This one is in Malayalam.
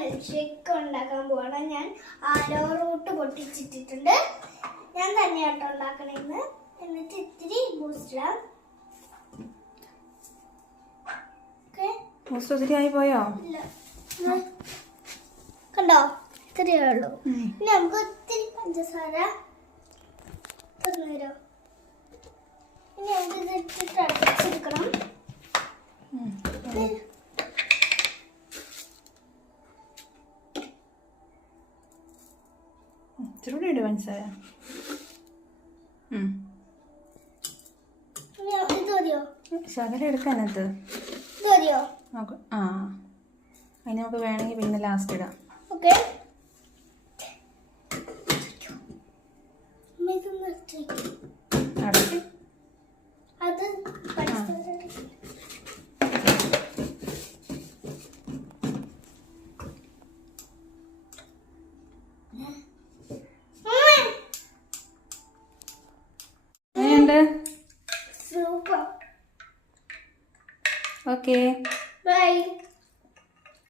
മിൽക്ക് ഷേക്ക് ഉണ്ടാക്കാൻ പോവാണ്. ഞാൻ ആലോ റൂട്ട് പൊട്ടിച്ചിട്ടിട്ടുണ്ട്. ഞാൻ തന്നെയാട്ടോ ഉണ്ടാക്കണേന്ന്. എന്നിട്ട് ഇത്തിരി ബൂസ്റ്റ് ഇടാം. ബൂസ്റ്റ് ഒത്തിരി ആയി പോയോ? ഇല്ല, കണ്ടോ, ഇത്രയേ ഉള്ളൂ. ഇനി നമുക്ക് ഒത്തിരി പഞ്ചസാര തന്നേരോ. ഇനി നമുക്ക് ഇതിട്ടിട്ട് അടച്ചെടുക്കണം. ഇച്ചിരി ഇട് പഞ്ചസാര. ഇത് മതിയോ? ശകലം എടുക്കാനത് ഇത് മതിയോ? ആ, അതിന് നമുക്ക് വേണമെങ്കിൽ പിന്നെ ലാസ്റ്റ് ഇടാം. ഓക്കെ. അടച്ച് അത് എങ്ങനെയുണ്ട്? സൂപ്പർ. Okay, by.